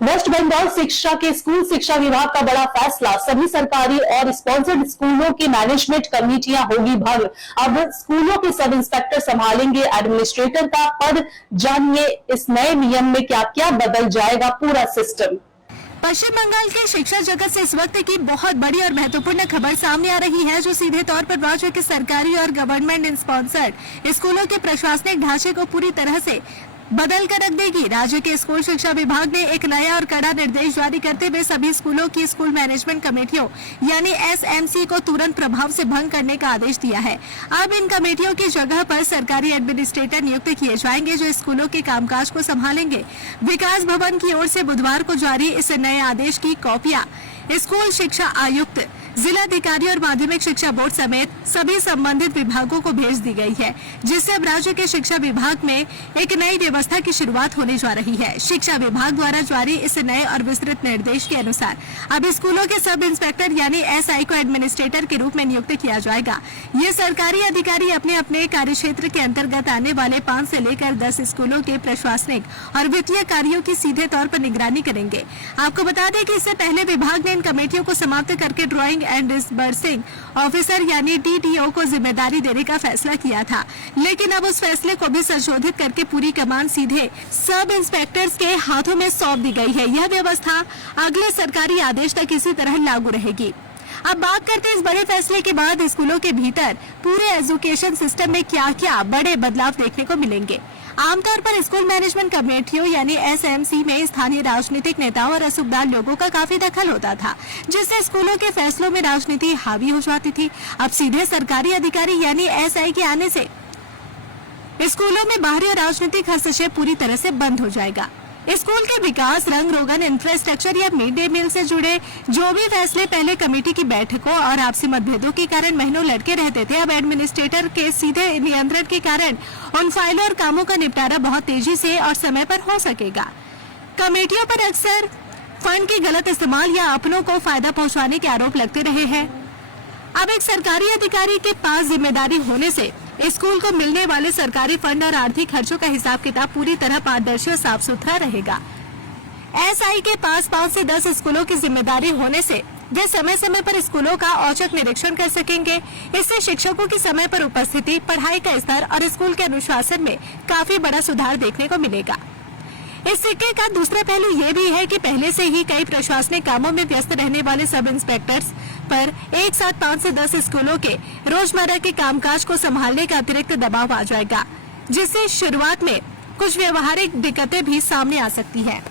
Waste Bengal शिक्षा के school शिक्षा विभाग का बड़ा फैसला, सभी सरकारी और स्पॉन्सर्ड स्कूलों की मैनेजमेंट कमेटियां होगी भंग। अब स्कूलों के सब इंस्पेक्टर संभालेंगे एडमिनिस्ट्रेटर का पद। जानिए इस नए नियम में क्या क्या बदल जाएगा पूरा सिस्टम। पश्चिम बंगाल के शिक्षा जगत से इस वक्त की बहुत बड़ी और महत्वपूर्ण खबर सामने आ रही है, जो सीधे तौर पर राज्य के सरकारी और गवर्नमेंट स्पॉन्सर्ड स्कूलों के प्रशासनिक ढांचे को पूरी तरह से बदल कर रख देगी। राज्य के स्कूल शिक्षा विभाग ने एक नया और कड़ा निर्देश जारी करते हुए सभी स्कूलों की स्कूल मैनेजमेंट कमेटियों यानी एसएमसी को तुरंत प्रभाव से भंग करने का आदेश दिया है। अब इन कमेटियों की जगह पर सरकारी एडमिनिस्ट्रेटर नियुक्त किए जाएंगे, जो स्कूलों के कामकाज को संभालेंगे। विकास भवन की ओर से बुधवार को जारी इस नए आदेश की कॉपियां स्कूल शिक्षा आयुक्त, जिलाधिकारी और माध्यमिक शिक्षा बोर्ड समेत सभी संबंधित विभागों को भेज दी गई है, जिससे अब राज्य के शिक्षा विभाग में एक नई व्यवस्था की शुरुआत होने जा रही है। शिक्षा विभाग द्वारा जारी इस नए और विस्तृत निर्देश के अनुसार अब स्कूलों के सब इंस्पेक्टर यानी एसआई को एडमिनिस्ट्रेटर के रूप में नियुक्त किया जाएगा। ये सरकारी अधिकारी अपने अपने कार्यक्षेत्र के अंतर्गत आने वाले 5 से लेकर 10 स्कूलों के प्रशासनिक और वित्तीय कार्यों की सीधे तौर पर निगरानी करेंगे। आपको बता दें कि इससे पहले विभाग ने इन कमेटियों को समाप्त करके ड्राइंग एंड डिसबर्सिंग ऑफिसर यानी डीटीओ को जिम्मेदारी देने का फैसला किया था, लेकिन अब उस फैसले को भी संशोधित करके पूरी कमान सीधे सब इंस्पेक्टर्स के हाथों में सौंप दी गई है। यह व्यवस्था अगले सरकारी आदेश तक इसी तरह लागू रहेगी। अब बात करते हैं इस बड़े फैसले के बाद स्कूलों के भीतर पूरे एजुकेशन सिस्टम में क्या क्या बड़े बदलाव देखने को मिलेंगे। आमतौर पर स्कूल मैनेजमेंट कमेटियों यानी एसएमसी में स्थानीय राजनीतिक नेताओं और असुबदार लोगों का काफी दखल होता था, जिससे स्कूलों के फैसलों में राजनीति हावी हो जाती थी। अब सीधे सरकारी अधिकारी यानी एसआई के आने से स्कूलों में बाहरी राजनीतिक हस्तक्षेप पूरी तरह से बंद हो जाएगा। स्कूल के विकास, रंग रोगन, इंफ्रास्ट्रक्चर या मिड डे मील से जुड़े जो भी फैसले पहले कमेटी की बैठकों और आपसी मतभेदों के कारण महीनों लटके रहते थे, अब एडमिनिस्ट्रेटर के सीधे नियंत्रण के कारण उन फाइलों और कामों का निपटारा बहुत तेजी से और समय पर हो सकेगा। कमेटियों पर अक्सर फंड की गलत इस्तेमाल या अपनों को फायदा पहुंचाने के आरोप लगते रहे हैं। अब एक सरकारी अधिकारी के पास जिम्मेदारी होने से स्कूल को मिलने वाले सरकारी फंड और आर्थिक खर्चों का हिसाब किताब पूरी तरह पारदर्शी और साफ सुथरा रहेगा। एसआई के पास 5 से 10 स्कूलों की जिम्मेदारी होने से वे समय समय पर स्कूलों का औचक निरीक्षण कर सकेंगे। इससे शिक्षकों की समय पर उपस्थिति, पढ़ाई का स्तर और स्कूल के अनुशासन में काफी बड़ा सुधार देखने को मिलेगा। इस सिक्के का दूसरा पहलू ये भी है कि पहले से ही कई प्रशासनिक कामों में व्यस्त रहने वाले सब इंस्पेक्टर्स पर एक साथ 5 से 10 स्कूलों के रोजमर्रा के कामकाज को संभालने का अतिरिक्त दबाव आ जाएगा, जिससे शुरुआत में कुछ व्यवहारिक दिक्कतें भी सामने आ सकती हैं।